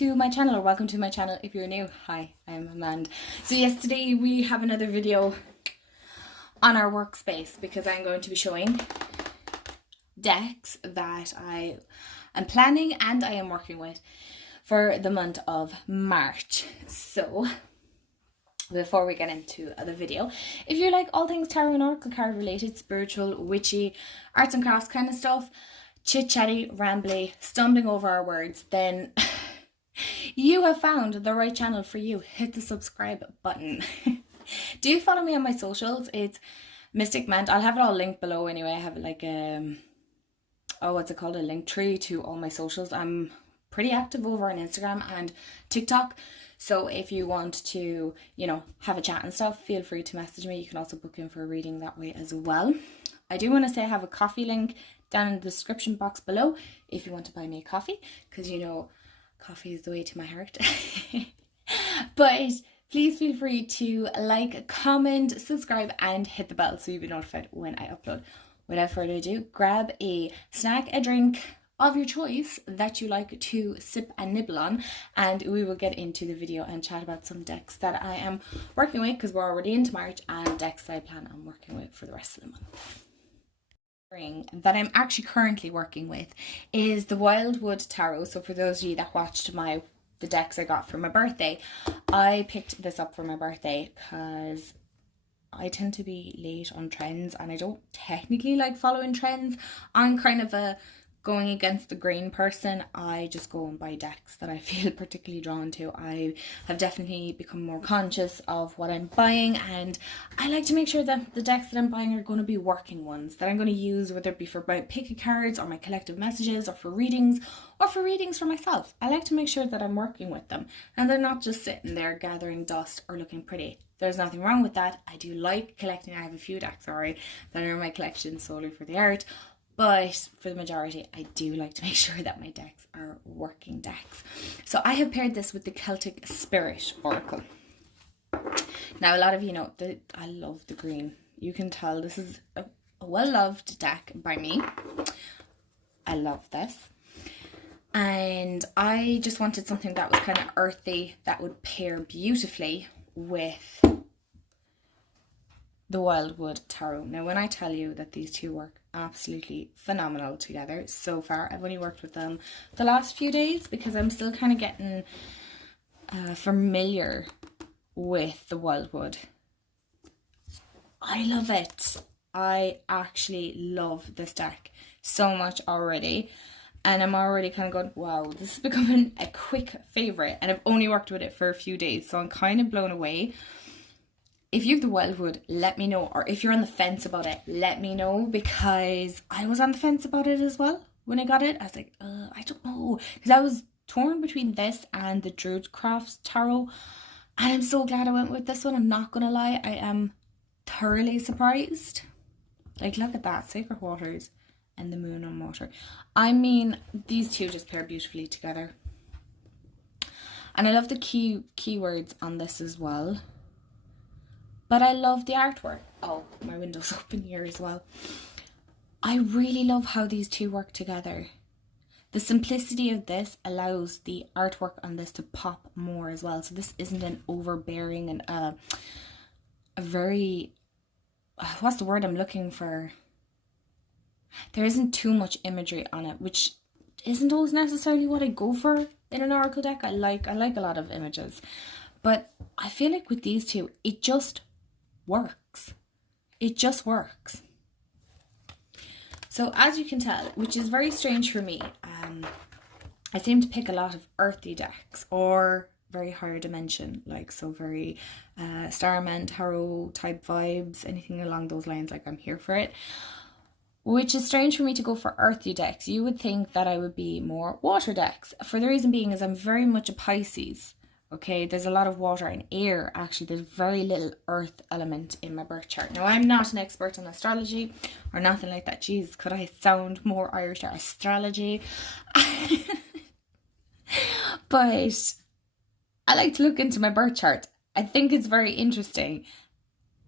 to my channel, or welcome to my channel if you're new. Hi, I'm Amanda. So yes, today we have another video on our workspace because I'm going to be showing decks that I am planning and I am working with for the month of March. So before we get into the video, if you like all things tarot and oracle card related, spiritual, witchy, arts and crafts kind of stuff, chit-chatty, rambly, stumbling over our words, then you have found the right channel for you. Hit the subscribe button. Do follow me on my socials. It's Mystic Ment. I'll have it all linked below anyway. I have like what's it called, a link tree to all my socials. I'm pretty active over on Instagram and TikTok, so if you want to, you know, have a chat and stuff, feel free to message me. You can also book in for a reading that way as well. I do want to say I have a coffee link down in the description box below if you want to buy me a coffee, because you know coffee is the way to my heart. But please feel free to like, comment, subscribe and hit the bell so you'll be notified when I upload. Without further ado, grab a snack, a drink of your choice that you like to sip and nibble on, and we will get into the video and chat about some decks that I am working with, because we're already into March, and decks that I plan on working with for the rest of the month. That I'm actually currently working with is the Wildwood Tarot. So for those of you that watched the decks I got for my birthday, I picked this up for my birthday because I tend to be late on trends and I don't technically like following trends. I'm kind of a going against the grain person. I just go and buy decks that I feel particularly drawn to. I have definitely become more conscious of what I'm buying, and I like to make sure that the decks that I'm buying are going to be working ones that I'm going to use, whether it be for my pick a cards or my collective messages or for readings for myself. I like to make sure that I'm working with them and they're not just sitting there gathering dust or looking pretty. There's nothing wrong with that. I do like collecting. I have a few decks that are in my collection solely for the art. But for the majority, I do like to make sure that my decks are working decks. So I have paired this with the Celtic Spirit Oracle. Now, a lot of you know that I love the green. You can tell this is a well-loved deck by me. I love this. And I just wanted something that was kind of earthy, that would pair beautifully with the Wildwood Tarot. Now, when I tell you that these two work absolutely phenomenal together so far, I've only worked with them the last few days because I'm still kind of getting familiar with the Wildwood. I love it. I actually love this deck so much already, and I'm already kind of going, wow, this is becoming a quick favorite, and I've only worked with it for a few days, so I'm kind of blown away. If you have the Wildwood, let me know. Or if you're on the fence about it, let me know, because I was on the fence about it as well when I got it. I was like, I don't know. Because I was torn between this and the Druidcraft Tarot. And I'm so glad I went with this one. I'm not going to lie. I am thoroughly surprised. Like, look at that. Sacred Waters and the Moon on Water. I mean, these two just pair beautifully together. And I love the keywords on this as well. But I love the artwork. Oh, my window's open here as well. I really love how these two work together. The simplicity of this allows the artwork on this to pop more as well. So this isn't an overbearing and a very, what's the word I'm looking for? There isn't too much imagery on it, which isn't always necessarily what I go for in an oracle deck. I like a lot of images. But I feel like with these two, it just works. It just works. So as you can tell, which is very strange for me, I seem to pick a lot of earthy decks or very higher dimension, like, so very Starman Tarot type vibes, anything along those lines. Like, I'm here for it, which is strange for me to go for earthy decks. You would think that I would be more water decks, for the reason being is I'm very much a Pisces. Okay, there's a lot of water and air. Actually, there's very little earth element in my birth chart. Now, I'm not an expert on astrology or nothing like that. Jeez, could I sound more Irish there? Astrology. But I like to look into my birth chart. I think it's very interesting.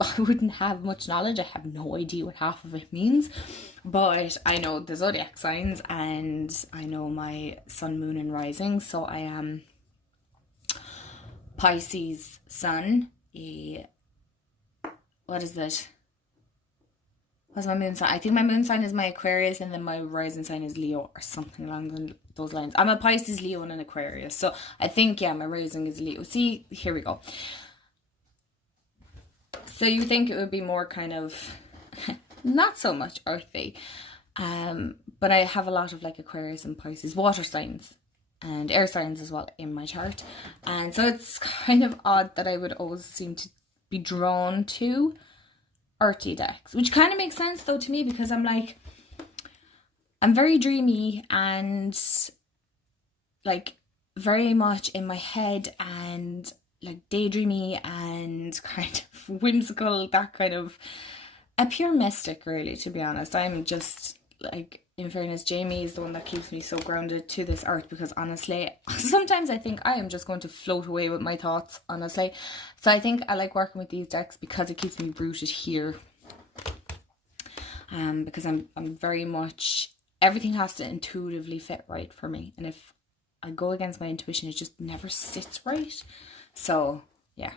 I wouldn't have much knowledge. I have no idea what half of it means. But I know the zodiac signs and I know my sun, moon and rising. So I am Pisces sun, a, what is it? What's my moon sign? I think my moon sign is my Aquarius, and then my rising sign is Leo, or something along those lines. I'm a Pisces, Leo, and an Aquarius. So I think, yeah, my rising is Leo. See, here we go. So you think it would be more kind of, not so much earthy. But I have a lot of like Aquarius and Pisces, water signs and air signs as well in my chart. And so it's kind of odd that I would always seem to be drawn to earthy decks, which kind of makes sense though to me, because I'm like, I'm very dreamy and like very much in my head and like daydreamy and kind of whimsical, that kind of a pure mystic really, to be honest. I'm just like, in fairness, Jamie is the one that keeps me so grounded to this earth, because honestly, sometimes I think I am just going to float away with my thoughts, honestly. So I think I like working with these decks because it keeps me rooted here. Because I'm very much, everything has to intuitively fit right for me. And if I go against my intuition, it just never sits right. So yeah,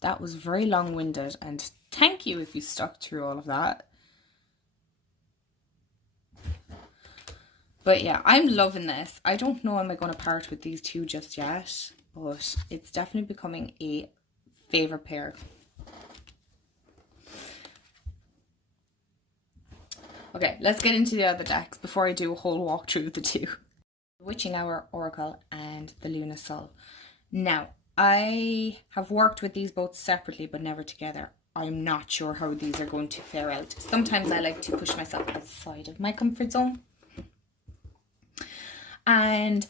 that was very long-winded, and thank you if you stuck through all of that. But yeah, I'm loving this. I don't know am I going to part with these two just yet, but it's definitely becoming a favourite pair. Okay, let's get into the other decks before I do a whole walkthrough of the two. The Witching Hour Oracle and the Luna Sol. Now, I have worked with these both separately but never together. I'm not sure how these are going to fare out. Sometimes I like to push myself outside of my comfort zone. And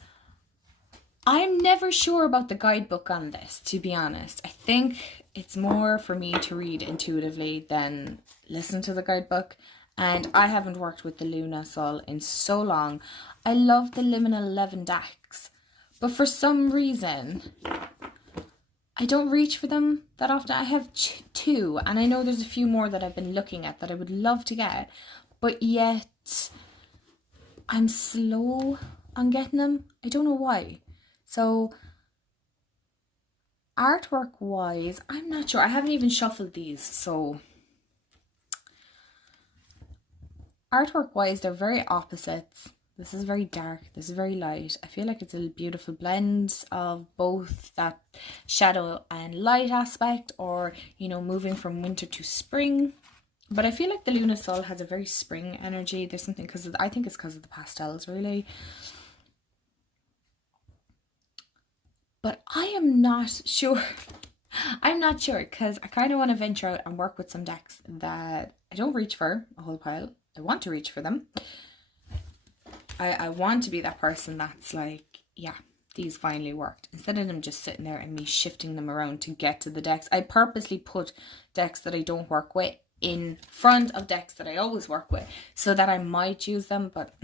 I'm never sure about the guidebook on this, to be honest. I think it's more for me to read intuitively than listen to the guidebook. And I haven't worked with the Luna Sol in so long. I love the Liminal 11 decks, but for some reason, I don't reach for them that often. I have two, and I know there's a few more that I've been looking at that I would love to get, but yet I'm slow on getting them. I don't know why. So artwork wise, I'm not sure. I haven't even shuffled these, so artwork wise, they're very opposites. This is very dark, this is very light. I feel like it's a beautiful blend of both that shadow and light aspect, or, you know, moving from winter to spring. But I feel like the Luna Sol has a very spring energy. There's something, I think it's because of the pastels, really. But I am not sure. I'm not sure, because I kind of want to venture out and work with some decks that I don't reach for a whole pile. I want to reach for them. I want to be that person that's like, yeah, these finally worked. Instead of them just sitting there and me shifting them around to get to the decks. I purposely put decks that I don't work with in front of decks that I always work with, so that I might use them, but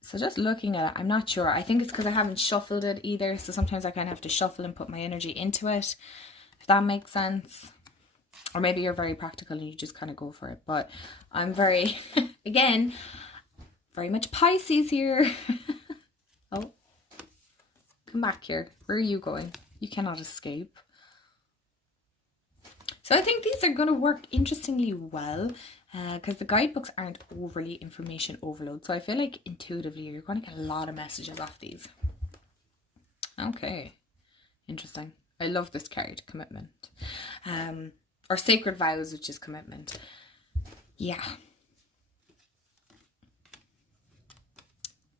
so just looking at it, I'm not sure. I think it's because I haven't shuffled it either, so sometimes I kind of have to shuffle and put my energy into it, if that makes sense. Or maybe you're very practical and you just kind of go for it, but I'm very, again, very much Pisces here. Oh, come back here. Where are you going? You cannot escape. So I think these are going to work interestingly well, because the guidebooks aren't overly information overload. So I feel like intuitively you're going to get a lot of messages off these. Okay, interesting. I love this card, commitment. Or sacred vows, which is commitment. Yeah.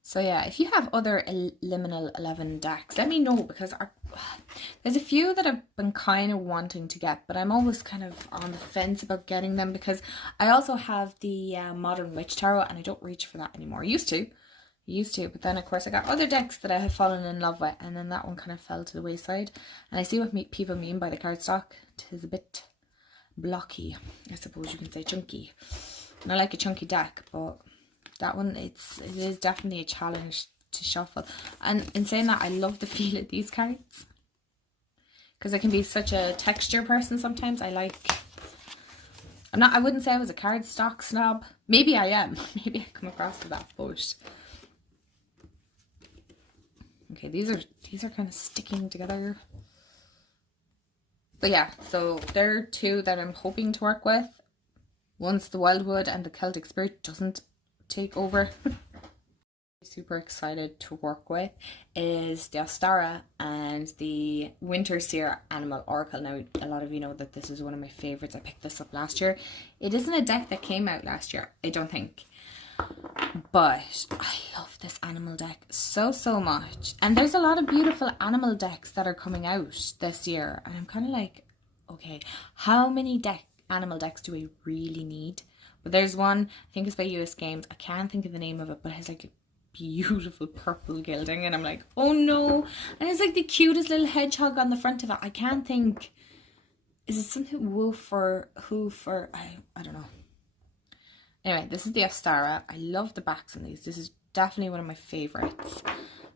So yeah, if you have other Liminal 11 decks, let me know, because there's a few that I've been kind of wanting to get, but I'm always kind of on the fence about getting them, because I also have the Modern Witch Tarot, and I don't reach for that anymore. I used to, but then of course I got other decks that I have fallen in love with, and then that one kind of fell to the wayside. And I see what people mean by the cardstock. It is a bit blocky, I suppose you can say, chunky. And I like a chunky deck, but that one, it is definitely a challenge to shuffle. And in saying that, I love the feel of these cards, because I can be such a texture person sometimes. I I wouldn't say I was a cardstock snob. Maybe I am. Maybe I come across to that, but okay, these are kind of sticking together. But yeah, so there are two that I'm hoping to work with once the Wildwood and the Celtic Spirit doesn't take over. Super excited to work with is the Ostara and the Winter Seer Animal Oracle. Now, a lot of you know that this is one of my favorites. I picked this up last year. It isn't a deck that came out last year, I don't think. But I love this animal deck so much. And there's a lot of beautiful animal decks that are coming out this year. And I'm kind of like, okay, how many animal decks do we really need? But there's one, I think it's by US Games. I can't think of the name of it, but it has like beautiful purple gilding, and I'm like, oh no. And it's like the cutest little hedgehog on the front of it. I can't think, is it something woof or hoof or I don't know. Anyway, this is the Ostara. I love the backs on these. This is definitely one of my favorites.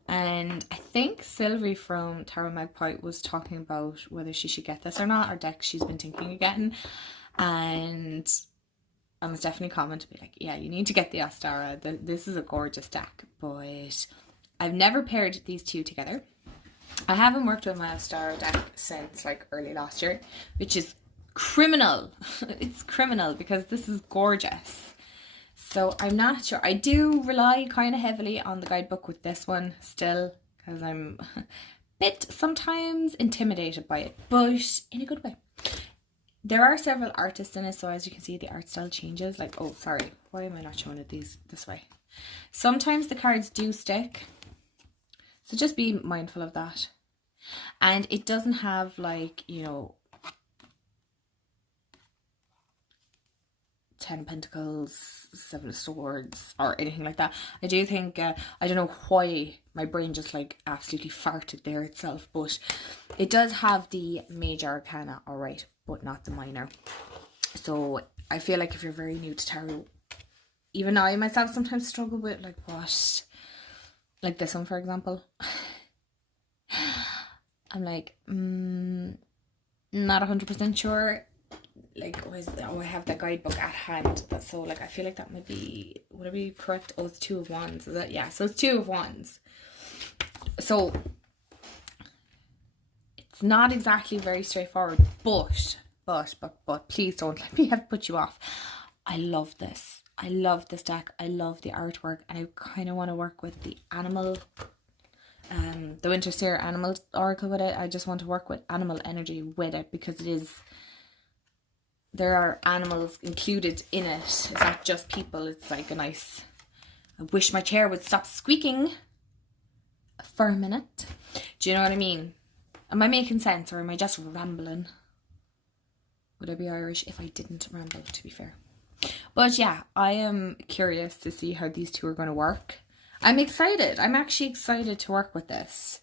And I think Sylvie from Tarot Magpie was talking about whether she should get this or not, or deck she's been thinking of getting. And I must definitely comment to be like, yeah, you need to get the Ostara. This is a gorgeous deck, but I've never paired these two together. I haven't worked with my Ostara deck since like early last year, which is criminal. It's criminal because this is gorgeous. So I'm not sure. I do rely kind of heavily on the guidebook with this one still, because I'm a bit sometimes intimidated by it, but in a good way. There are several artists in it, so as you can see, the art style changes. Like, oh, sorry, why am I not showing it this way? Sometimes the cards do stick, so just be mindful of that. And it doesn't have, like, you know, 10 of Pentacles, 7 of Swords, or anything like that. I do think, I don't know why my brain just, like, absolutely farted there itself, but it does have the Major Arcana, alright, but not the minor. So I feel like if you're very new to tarot, even I myself sometimes struggle with like what, like this one for example. I'm like not 100% sure. Like, I have the guidebook at hand, so like I feel like that might be, would it be correct? Oh, it's 2 of Wands, is that? Yeah, so it's 2 of Wands. So it's not exactly very straightforward, but please don't let me have put you off. I love this. I love this deck. I love the artwork, and I kind of want to work with the animal, the Winter Seer Animal Oracle with it. I just want to work with animal energy with it, because it is, there are animals included in it. It's not just people. It's like a nice, I wish my chair would stop squeaking for a minute. Do you know what I mean? Am I making sense, or am I just rambling? Would I be Irish if I didn't ramble, to be fair? But yeah, I am curious to see how these two are going to work. I'm excited. I'm actually excited to work with this.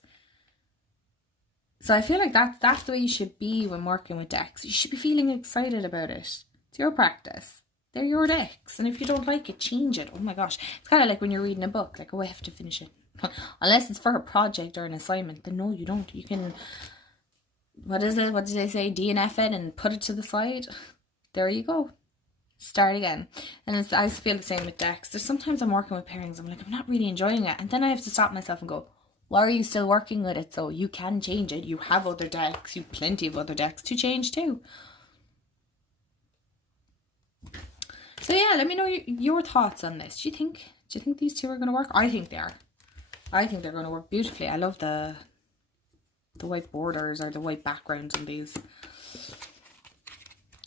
So I feel like that's the way you should be when working with decks. You should be feeling excited about it. It's your practice. They're your decks. And if you don't like it, change it. Oh my gosh. It's kind of like when you're reading a book. Like, oh, I have to finish it. Unless it's for a project or an assignment, then no, you don't. You can, what is it? What did they say? DNF it and put it to the side. There you go. Start again. And it's, I feel the same with decks. There's sometimes I'm working with pairings, I'm like, I'm not really enjoying it. And then I have to stop myself and go, why are you still working with it? So you can change it. You have other decks. You have plenty of other decks to change too. So yeah, let me know your thoughts on this. Do you think these two are going to work? I think they are. I think they're going to work beautifully. I love the white borders or the white backgrounds on these.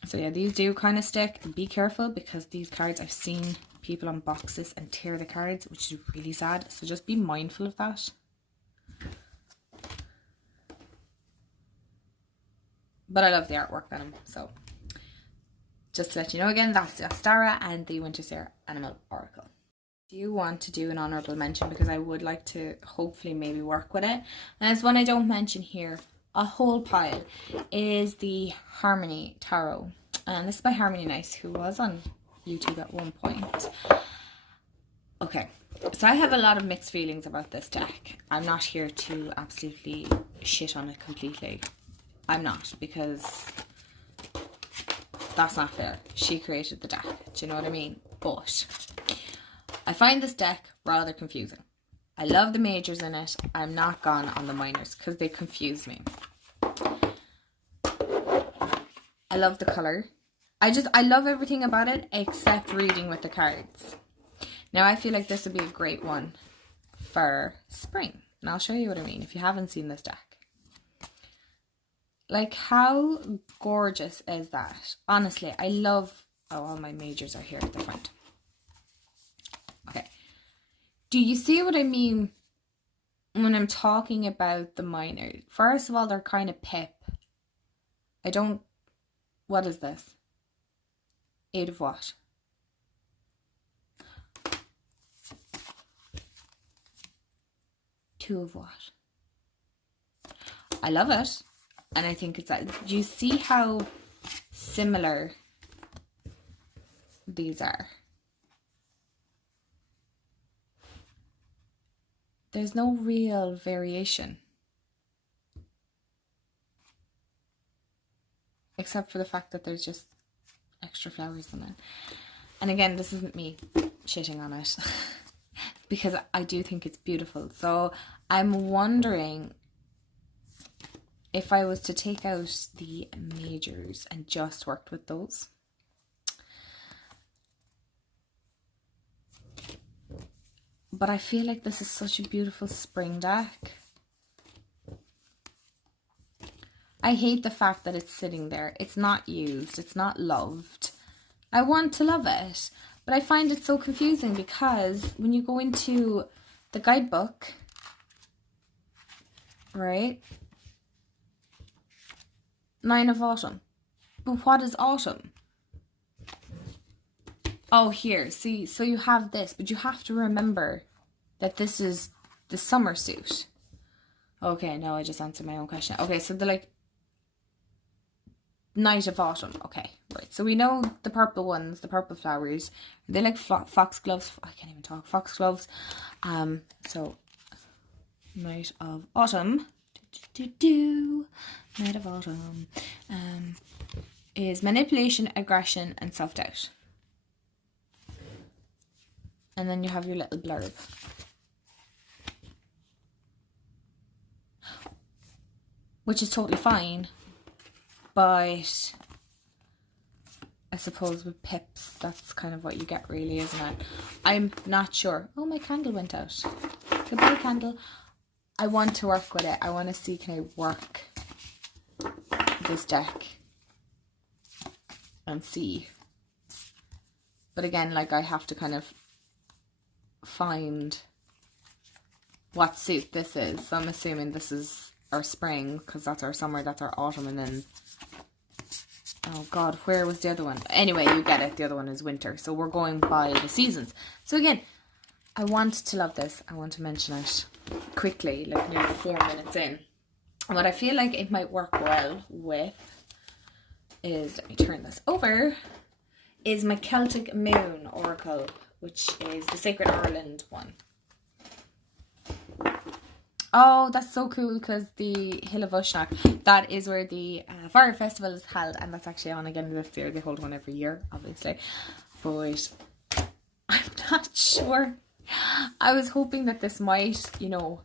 So yeah, these do kind of stick. And be careful, because these cards, I've seen people unbox this and tear the cards, which is really sad. So just be mindful of that. But I love the artwork on them. So just to let you know again, that's the Ostara and the Winter Seer Animal Oracle. Do you want to do an honourable mention? Because I would like to hopefully maybe work with it. And as one I don't mention here, a whole pile, is the Harmony Tarot. And this is by Harmony Nice, who was on YouTube at one point. Okay, so I have a lot of mixed feelings about this deck. I'm not here to absolutely shit on it completely. I'm not, because that's not fair. She created the deck. Do you know what I mean? But I find this deck rather confusing. I love the majors in it. I'm not gone on the minors because they confuse me. I love the colour. I love everything about it except reading with the cards. Now I feel like this would be a great one for spring. And I'll show you what I mean if you haven't seen this deck. Like, how gorgeous is that? Honestly, I love... Oh, all my majors are here at the front. Okay. Do you see what I mean when I'm talking about the minors? First of all, they're kind of pip. I don't... What is this? 8 of what? Two of what? I love it. And I think it's that. Do you see how similar these are? There's no real variation. Except for the fact that there's just extra flowers in it. And again, this isn't me shitting on it. Because I do think it's beautiful. So I'm wondering if I was to take out the majors and just worked with those. But I feel like this is such a beautiful spring deck. I hate the fact that it's sitting there. It's not used. It's not loved. I want to love it. But I find it so confusing because when you go into the guidebook, right? 9 of autumn. But what is autumn? Oh, here. See, so you have this, but you have to remember that this is the summer suit. Okay, now I just answered my own question. Okay, so the like night of autumn. Okay, right. So we know the purple ones, the purple flowers. They like foxgloves. I can't even talk. Foxgloves. So night of autumn. Night of autumn. Is manipulation, aggression, and self-doubt. And then you have your little blurb. Which is totally fine. But I suppose with pips, that's kind of what you get really, isn't it? I'm not sure. Oh, my candle went out. Goodbye, candle. I want to work with it. I want to see, can I work this deck and see. But again, like, I have to kind of find what suit this is. So I'm assuming this is our spring, because that's our summer, that's our autumn, and then, oh god, where was the other one? Anyway, you get it, the other one is winter. So we're going by the seasons. So again, I want to love this. I want to mention it quickly, like nearly 4 minutes in. And what I feel like it might work well with is, let me turn this over, is my Celtic Moon Oracle, which is the Sacred Ireland one. Oh, that's so cool, because the Hill of Ushnak, that is where the Fire Festival is held, and that's actually on again this year. They hold one every year, obviously. But I'm not sure. I was hoping that this might, you know,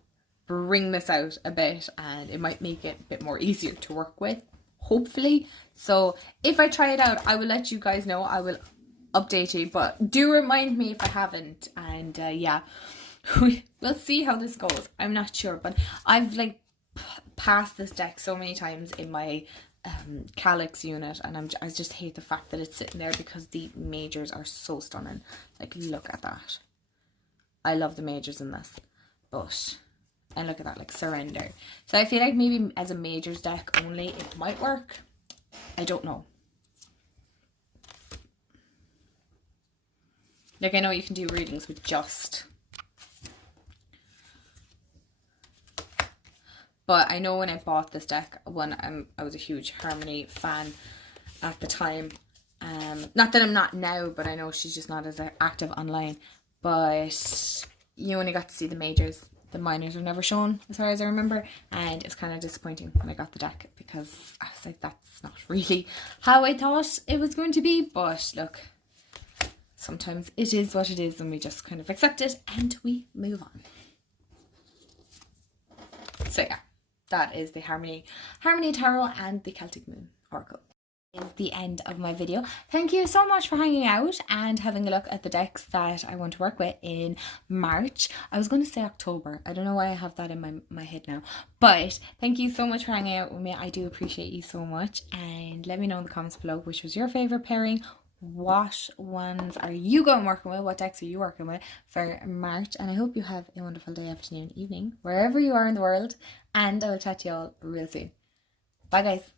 bring this out a bit, and it might make it a bit more easier to work with, hopefully. So if I try it out, I will let you guys know. I will update you, but do remind me if I haven't. And yeah, we'll see how this goes. I'm not sure, but I've like passed this deck so many times in my Calyx unit, and I just hate the fact that it's sitting there because the majors are so stunning. Like, look at that. I love the majors in this, but and look at that, like surrender. So I feel like maybe as a majors deck only it might work. I don't know. Like, I know you can do readings with just, but I know when I bought this deck, when I was a huge Harmony fan at the time. Not that I'm not now, but I know she's just not as active online. But you only got to see the majors. the minors are never shown as far as I remember, and it's kind of disappointing when I got the deck because I was like, that's not really how I thought it was going to be. But look, sometimes it is what it is and we just kind of accept it and we move on. So yeah, that is the Harmony Tarot and the Celtic Moon Oracle. Is the end of my video. Thank you so much for hanging out and having a look at the decks that I want to work with in March. I was going to say October. I don't know why I have that in my head now. But thank you so much for hanging out with me. I do appreciate you so much. And let me know in the comments below which was your favourite pairing. What ones are you going working with? What decks are you working with for March? And I hope you have a wonderful day, afternoon, evening, wherever you are in the world. And I will chat to you all real soon. Bye guys.